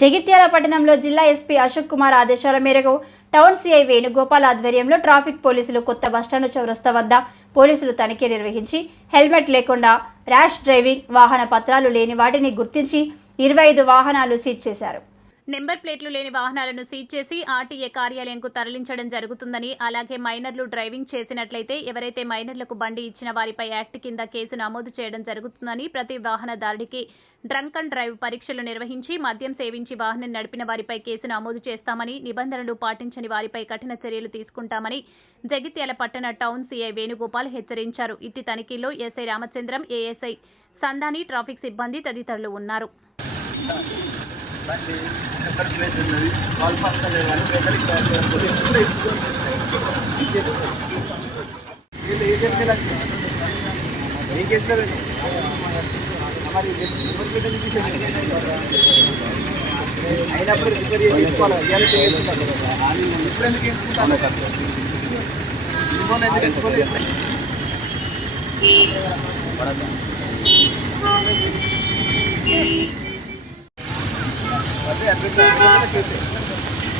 జగిత్యాల పట్టణంలో జిల్లా ఎస్పీ అశోక్ కుమార్ ఆదేశాల మేరకు టౌన్ సిఐ వేణుగోపాల్ ఆధ్వర్యంలో ట్రాఫిక్ పోలీసులు కొత్త బస్టాండ్ చౌరస్తా వద్ద పోలీసులు తనిఖీ నిర్వహించి హెల్మెట్ లేకుండా ర్యాష్ డ్రైవింగ్, వాహన పత్రాలు లేని వాటిని గుర్తించి 25 వాహనాలు సీజ్ చేశారు. నెంబర్ ప్లేట్లు లేని వాహనాలను సీజ్ చేసి ఆర్టీఏ కార్యాలయంకు తరలించడం జరుగుతుందని, అలాగే మైనర్లు డ్రైవింగ్ చేసినట్లయితే ఎవరైతే మైనర్లకు బండి ఇచ్చిన వారిపై యాక్ట్ కింద కేసు నమోదు చేయడం జరుగుతుందని, ప్రతి వాహనదారుడికి డ్రంక్ అండ్ డ్రైవ్ పరీక్షలు నిర్వహించి మద్యం సేవించి వాహనం నడిపిన వారిపై కేసు నమోదు చేస్తామని, నిబంధనలు పాటించని వారిపై కఠిన చర్యలు తీసుకుంటామని జగిత్యాల పట్టణ టౌన్ సీఐ వేణుగోపాల్ హెచ్చరించారు. ఇట్టి తనిఖీలో SI Ramachandram, ASI Sandani, traffic సిబ్బంది తదితరులు ఉన్నారు. అయినప్పుడు రిపేర్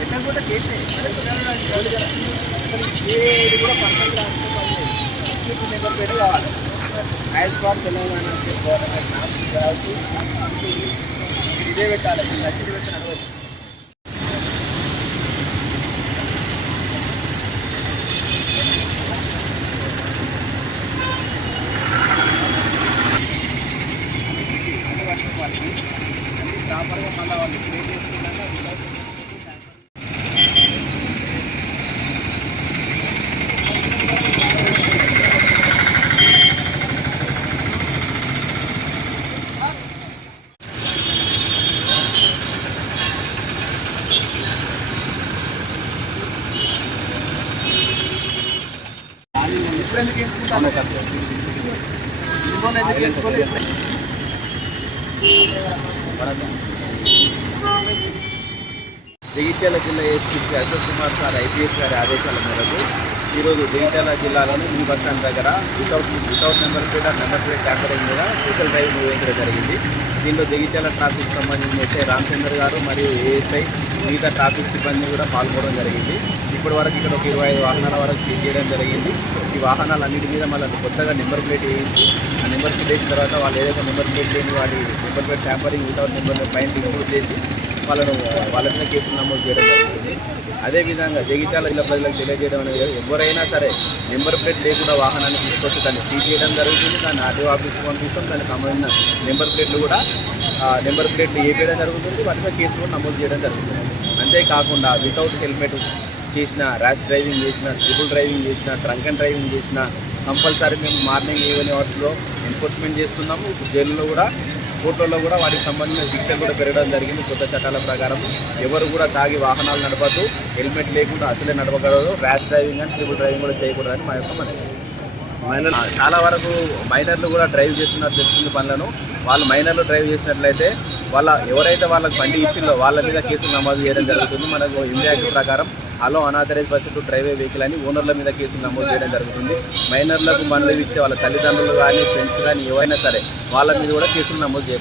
ఎక్కడ కూడా చేసే ఏది కూడా పర్సనల్ నెంబర్ ప్లేట్ కావాలి. హైదరాబాద్ తెలంగాణ గవర్నమెంట్ ఇదే పెట్టాలి. నచ్చింది పెట్టి నడవచ్చు. అన్ని ప్రాపర్గా మళ్ళీ వాళ్ళు క్రియేట్ చేసుకున్నాక ఇప్పుడు ఎందుకు చేసుకుంటాను ఇంకోటి ఎందుకు చేసుకోలేదు. జగిత్యాల జిల్లా SP Ashok Kumar sir IPS గారి ఆదేశాల మేరకు ఈరోజు జగిత్యాల జిల్లాలోని ఈ బస్ స్టాండ్ దగ్గర వితౌట్ నెంబర్ ప్లేట్ ట్యాంపరింగ్ మీద స్పెషల్ డ్రైవ్ నిర్వహించడం జరిగింది. దీనిలో జగిత్యాల ట్రాఫిక్ సంబంధించిన ఎస్ఐ రామచంద్ర గారు మరియు ఏఎస్ఐ మిగతా ట్రాఫిక్ సిబ్బంది కూడా పాల్గొనడం జరిగింది. ఇప్పటి వరకు ఇక్కడ ఒక 25 వాహనాల వరకు సీజ్ చేయడం జరిగింది. ఈ వాహనాలన్నిటి మీద మళ్ళీ కొత్తగా నెంబర్ ప్లేట్ వేయించి ఆ నెంబర్ ప్లేట్ వేసిన తర్వాత వాళ్ళు ఏదైతే నెంబర్ ప్లేట్ లేని వాటి number plate tampering without number పైన ఇంక్లూడ్ చేసి వాళ్ళ మీద కేసులు నమోదు చేయడం జరుగుతుంది. అదేవిధంగా జగిత్యాల జిల్లా ప్రజలకు తెలియజేయడం అనేది ఎవరైనా సరే నెంబర్ ప్లేట్ లేకుండా వాహనాన్ని తీసుకొచ్చి దాన్ని సీజ్ చేయడం జరుగుతుంది. దాన్ని ఆర్టీఓ ఆఫీస్కి పంపిస్తాం. దానికి సంబంధించిన నెంబర్ ప్లేట్లు కూడా నెంబర్ ప్లేట్లు వేయడం జరుగుతుంది. వాటి మీద కేసులు కూడా నమోదు చేయడం జరుగుతుంది. అంతేకాకుండా వితౌట్ హెల్మెట్ చేసిన, ర్యాష్ డ్రైవింగ్ చేసిన, ట్రిపుల్ డ్రైవింగ్ చేసిన, డ్రంక్ అండ్ డ్రైవింగ్ చేసిన కంపల్సరీ మేము మార్నింగ్ ఈవినింగ్ అవర్స్లో ఎన్ఫోర్స్మెంట్ చేస్తున్నాము. ఇప్పుడు జైల్లో కూడా, కోర్టుల్లో కూడా వాటికి సంబంధించిన శిక్షలు కూడా పెరగడం జరిగింది. కొత్త చట్టాల ప్రకారం ఎవరు కూడా తాగి వాహనాలు నడపద్దు, హెల్మెట్ లేకుండా అసలే నడపగలరు, ర్యాష్ డ్రైవింగ్ అని ట్రిపుల్ డ్రైవింగ్ కూడా చేయకూడదని మా యొక్క మనవి. చాలా వరకు మైనర్లు కూడా డ్రైవ్ చేస్తున్నారు తెలుస్తుంది పనులను. వాళ్ళు మైనర్లు డ్రైవ్ చేసినట్లయితే ఎవరైతే వాళ్ళకి బండి ఇచ్చిందో వాళ్ళ మీద కేసులు నమోదు చేయడం జరుగుతుంది. మనకు ఇండియా యాక్ట్ ప్రకారం అలో అనాథరైజ్ బస్సు టు డ్రైవే వెహికల్ అని ఓనర్ల మీద కేసులు నమోదు చేయడం జరుగుతుంది. మైనర్లకు బండ్లు ఇచ్చే వాళ్ళ తల్లిదండ్రులు కానీ, ఫ్రెండ్స్ కానీ ఎవరైనా సరే వాళ్ళ మీద కూడా కేసులు నమోదు చేయడం